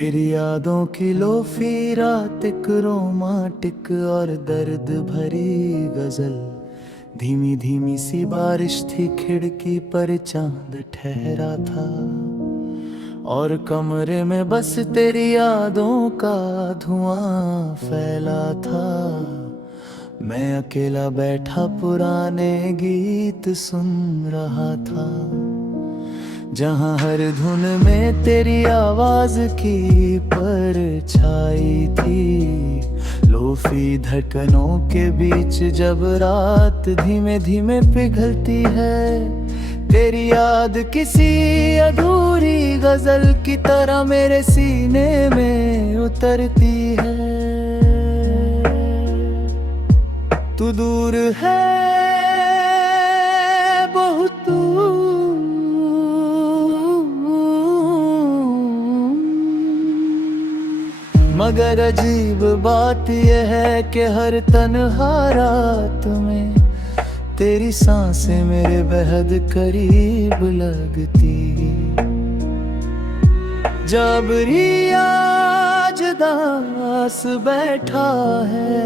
तेरी यादों की लोफी रात एक रोमांटिक और दर्द भरी गजल। धीमी धीमी सी बारिश थी, खिड़की पर चांद ठहरा था और कमरे में बस तेरी यादों का धुआं फैला था। मैं अकेला बैठा पुराने गीत सुन रहा था, जहाँ हर धुन में तेरी आवाज की परछाई थी। लोफी धड़कनों के बीच जब रात धीमे धीमे पिघलती है, तेरी याद किसी अधूरी गजल की तरह मेरे सीने में उतरती है। तू दूर है बहुत, मगर अजीब बात यह है कि हर तन्हा रात में तेरी सांसें मेरे बेहद करीब लगती। जब रियाज दास बैठा है,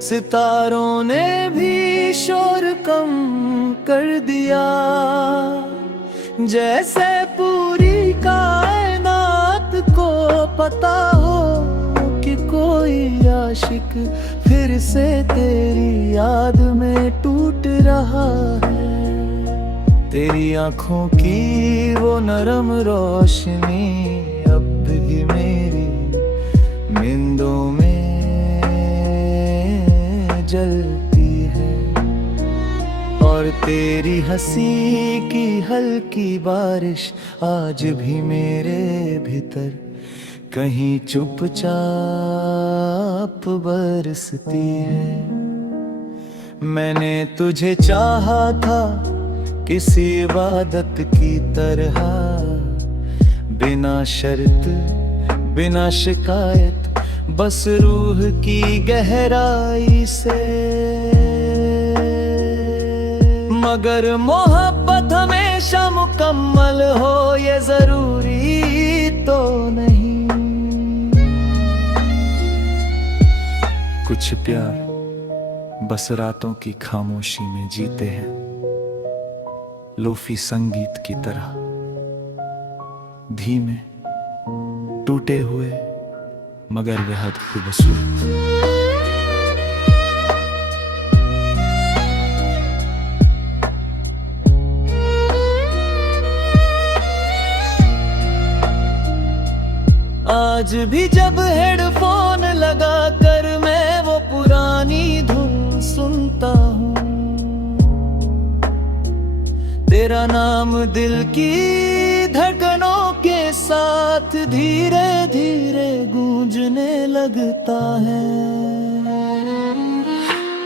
सितारों ने भी शोर कम कर दिया, जैसे पूरी कायनात को पता हो कि कोई आशिक फिर से तेरी याद में टूट रहा है। तेरी आंखों की वो नरम रोशनी अब भी मेरी नींदों में जलती है, और तेरी हंसी की हल्की बारिश आज भी मेरे भीतर कहीं चुपचाप बरसती है। मैंने तुझे चाहा था किसी इबादत की तरह, बिना शर्त बिना शिकायत, बस रूह की गहराई से। मगर मोहब्बत हमेशा मुकम्मल हो ये जरूरी तो नहीं। कुछ प्यार बस रातों की खामोशी में जीते हैं, लोफी संगीत की तरह, धीमे टूटे हुए मगर बेहद खूबसूरत। आज भी जब हेडफोन लगा कर मैं वो पुरानी धुन सुनता हूँ, तेरा नाम दिल की धड़कनों के साथ धीरे धीरे गूंजने लगता है।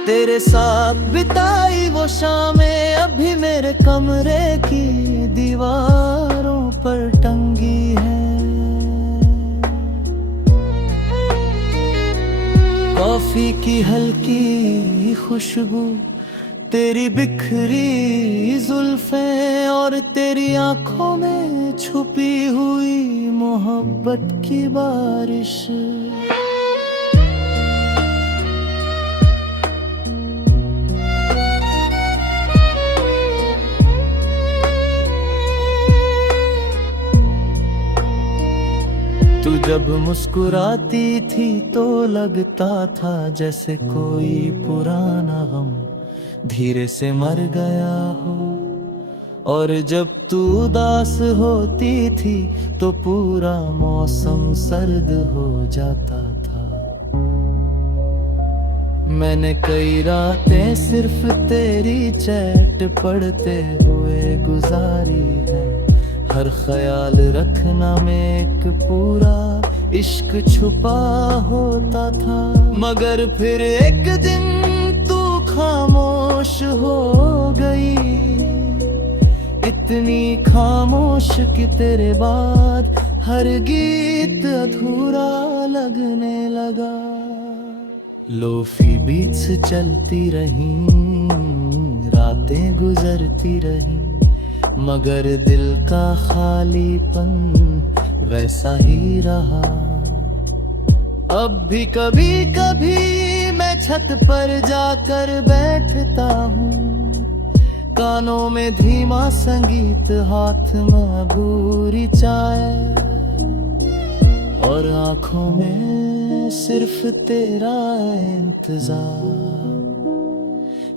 तेरे साथ बिताई वो शामें अभी मेरे कमरे की दीवारों पर टंगी है। कॉफी की हल्की खुशबू, तेरी बिखरी जुल्फें और तेरी आंखों में छुपी हुई मोहब्बत की बारिश। तू जब मुस्कुराती थी तो लगता था जैसे कोई पुराना गम धीरे से मर गया हो, और जब तू उदास होती थी तो पूरा मौसम सर्द हो जाता था। मैंने कई रातें सिर्फ तेरी चैट पढ़ते हुए गुजारी है। हर ख्याल रखना में एक पूरा इश्क छुपा होता था, मगर फिर एक दिन तू खामोश हो गई, इतनी खामोश कि तेरे बाद हर गीत अधूरा लगने लगा। लोफी बीट्स चलती रही, रातें गुजरती रही, मगर दिल का खालीपन वैसा ही रहा। अब भी कभी कभी मैं छत पर जाकर बैठता हूँ, कानों में धीमा संगीत, हाथ में भूरी चाय, और आंखों में सिर्फ तेरा इंतजार।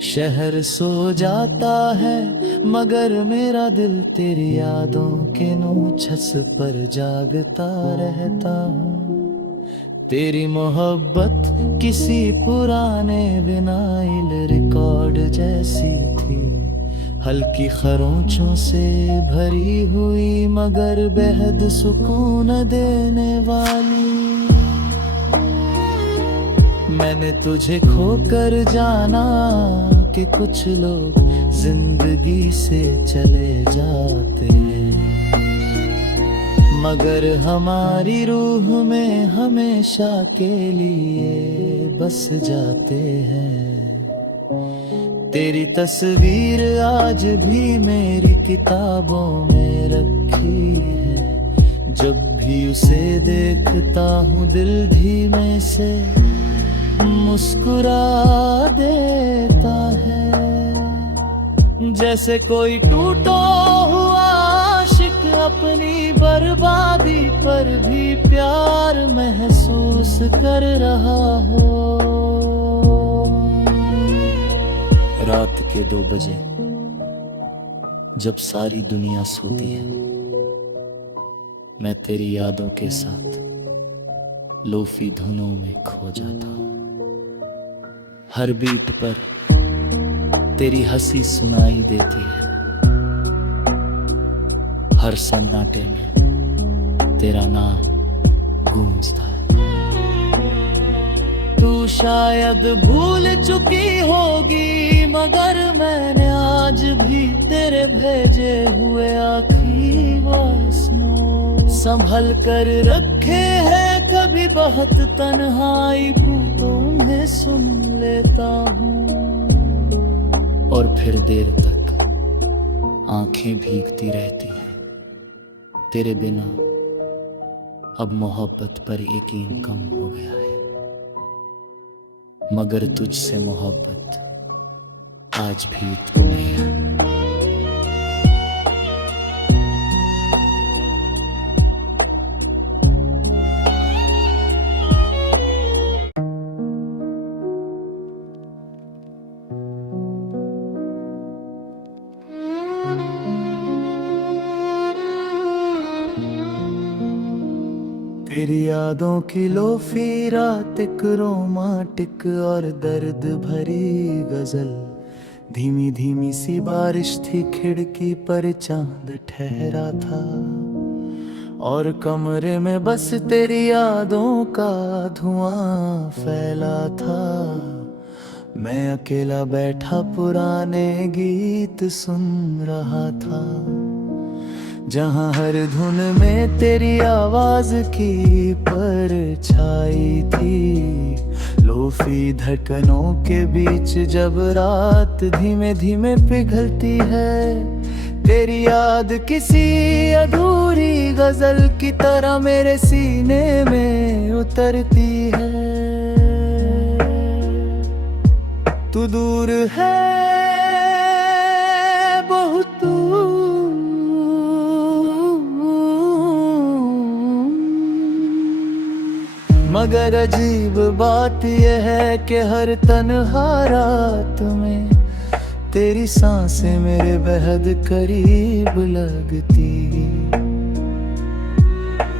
शहर सो जाता है मगर मेरा दिल तेरी यादों के नोछस पर जागता रहता हूँ। तेरी मोहब्बत किसी पुराने विनाइल रिकॉर्ड जैसी थी, हल्की खरोंचों से भरी हुई मगर बेहद सुकून देने वाली। मैंने तुझे खोकर जाना कि कुछ लोग जिंदगी से चले जाते हैं, मगर हमारी रूह में हमेशा के लिए बस जाते हैं। तेरी तस्वीर आज भी मेरी किताबों में रखी है, जब भी उसे देखता हूँ दिल धीमे से मुस्कुरा देता है। जैसे कोई टूटा हुआ आशिक अपनी बर्बादी पर भी प्यार महसूस कर रहा हो। रात के 2 बजे जब सारी दुनिया सोती है, मैं तेरी यादों के साथ लोफी धुनों में खो जाता हूँ। हर बीट पर तेरी हंसी सुनाई देती है, हर सन्नाटे में तेरा नाम गूंजता है। तू शायद भूल चुकी होगी मगर मैंने आज भी तेरे भेजे हुए आखिरी वॉइस नोट संभल कर रखे हैं। कभी बहुत तन्हाई तुम्हें सुन लेता हूँ, और फिर देर तक आंखें भीगती रहती हैं। तेरे बिना अब मोहब्बत पर यकीन कम हो गया है, मगर तुझसे मोहब्बत आज भी इतनी है। तेरी यादों की लोफी रात एक रोमांटिक और दर्द भरी गजल, धीमी धीमी सी बारिश थी, खिड़की पर चांद ठहरा था, और कमरे में बस तेरी यादों का धुआं फैला था। मैं अकेला बैठा पुराने गीत सुन रहा था, जहाँ हर धुन में तेरी आवाज की परछाई थी। लोफी धड़कनों के बीच जब रात धीमे धीमे पिघलती है, तेरी याद किसी अधूरी गजल की तरह मेरे सीने में उतरती है। तू दूर है बहुत मगर अजीब बात यह है कि हर तन्हा रात में तेरी सांसें मेरे बेहद करीब लगती।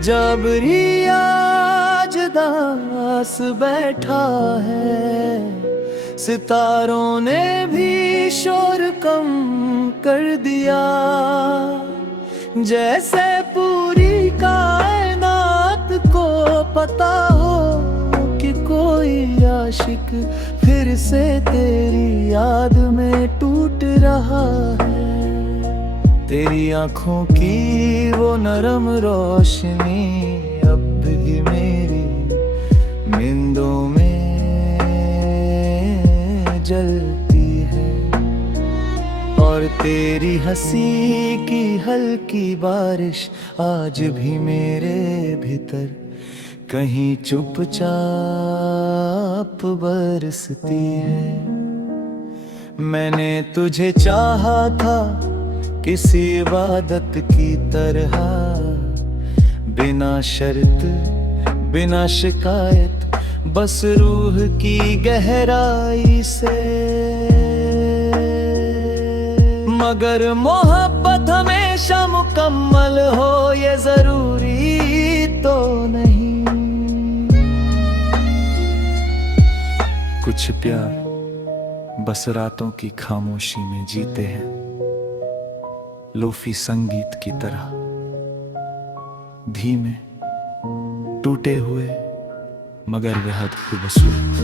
जब रियाज दास बैठा है, सितारों ने भी शोर कम कर दिया, जैसे पूरी कायनात को पता हो कि कोई आशिक फिर से तेरी याद में टूट रहा है। तेरी आंखों की वो नरम रोशनी अब भी मेरी नींदों में जलती है, और और तेरी हंसी की हल्की बारिश आज भी मेरे भीतर कहीं चुपचाप बरसती है। मैंने तुझे चाहा था किसी इबादत की तरह, बिना शर्त बिना शिकायत, बस रूह की गहराई से। मगर मोहब्बत हमेशा मुकम्मल हो ये जरूरी तो नहीं। कुछ प्यार बस रातों की खामोशी में जीते हैं, लोफी संगीत की तरह, धीमे टूटे हुए मगर बेहद खूबसूरत।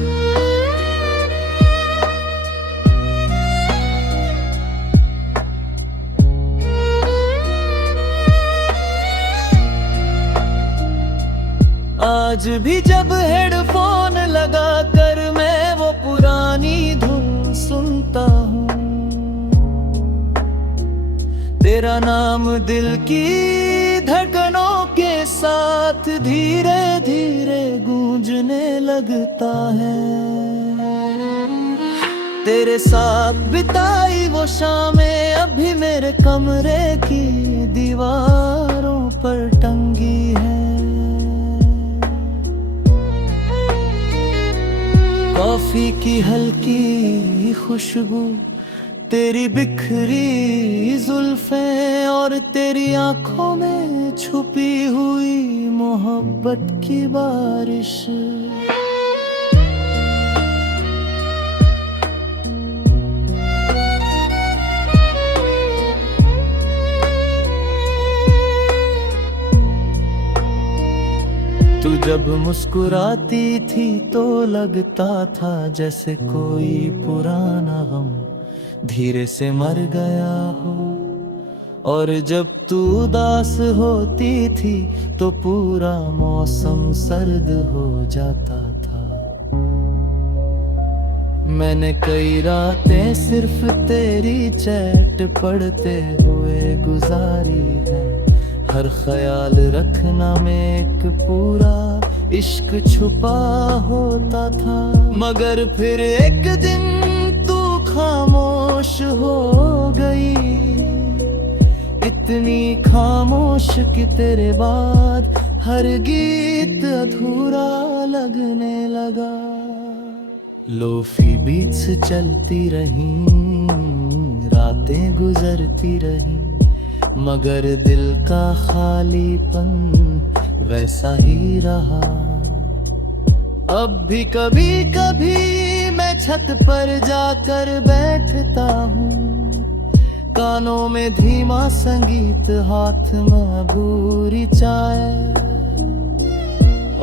आज भी जब हेडफोन लगा कर मैं वो पुरानी धुन सुनता हूँ, तेरा नाम दिल की धड़कनों के साथ धीरे धीरे गूंजने लगता है। तेरे साथ बिताई वो शामें अभी मेरे कमरे की दीवारों पर टंगी है। कॉफी की हल्की खुशबू, तेरी बिखरी जुल्फें और तेरी आंखों में छुपी हुई मोहब्बत की बारिश। तू जब मुस्कुराती थी तो लगता था जैसे कोई पुराना गम धीरे से मर गया हो, और जब तू उदास होती थी तो पूरा मौसम सर्द हो जाता था। मैंने कई रातें सिर्फ तेरी चैट पढ़ते हुए गुजारी है। हर ख्याल रखना में एक पूरा इश्क छुपा होता था। मगर फिर एक दिन तू खामोश हो गई, इतनी खामोश कि तेरे बाद हर गीत अधूरा लगने लगा। लोफी बीट्स चलती रहीं, रातें गुजरती रहीं, मगर दिल का खालीपन वैसा ही रहा। अब भी कभी कभी मैं छत पर जाकर बैठता हूँ, कानों में धीमा संगीत, हाथ में भूरी चाय,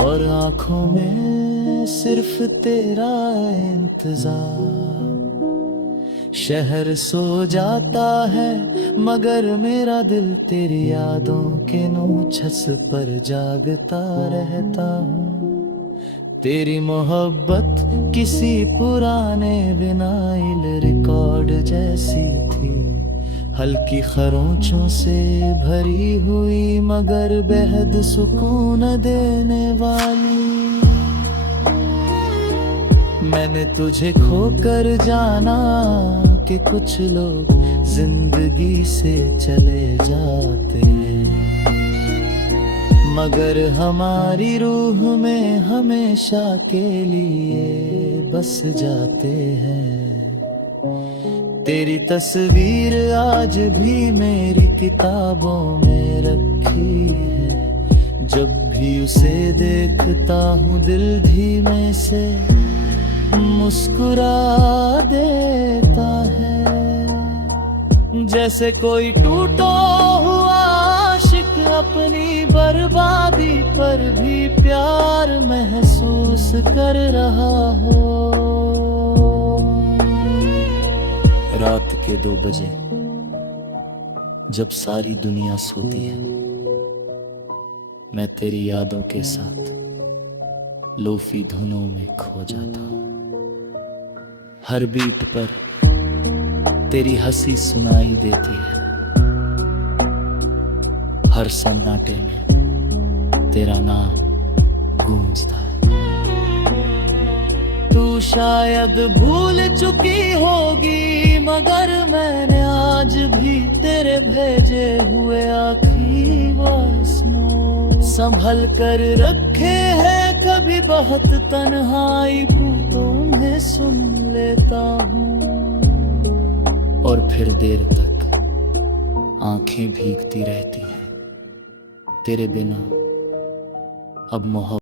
और आंखों में सिर्फ तेरा इंतजार। शहर सो जाता है मगर मेरा दिल तेरी यादों के नोछस पर जागता रहता हूँ। तेरी मोहब्बत किसी पुराने विनाइल रिकॉर्ड जैसी थी, हल्की खरोंचों से भरी हुई मगर बेहद सुकून देने वाली। मैंने तुझे खोकर जाना कि कुछ लोग जिंदगी से चले जाते, मगर हमारी रूह में हमेशा के लिए बस जाते हैं। तेरी तस्वीर आज भी मेरी किताबों में रखी है, जब भी उसे देखता हूँ दिल धीमे से मुस्कुरा देता है। जैसे कोई टूटा हुआ आशिक अपनी बर्बादी पर भी प्यार महसूस कर रहा हो। रात के 2 बजे जब सारी दुनिया सोती है, मैं तेरी यादों के साथ लोफी धुनों में खो जाता हूँ। हर बीट पर तेरी हंसी सुनाई देती है, हर सन्नाटे में तेरा नाम गूंजता है। तू शायद भूल चुकी होगी, मगर मैंने आज भी तेरे भेजे हुए आखिरी वॉइस नोट संभल कर रखे हैं। कभी बहुत तन्हाई हूँ तो उन्हें सुन लेता हूँ, और फिर देर तक आंखें भीगती रहती हैं। तेरे बिना अब मोहब्बत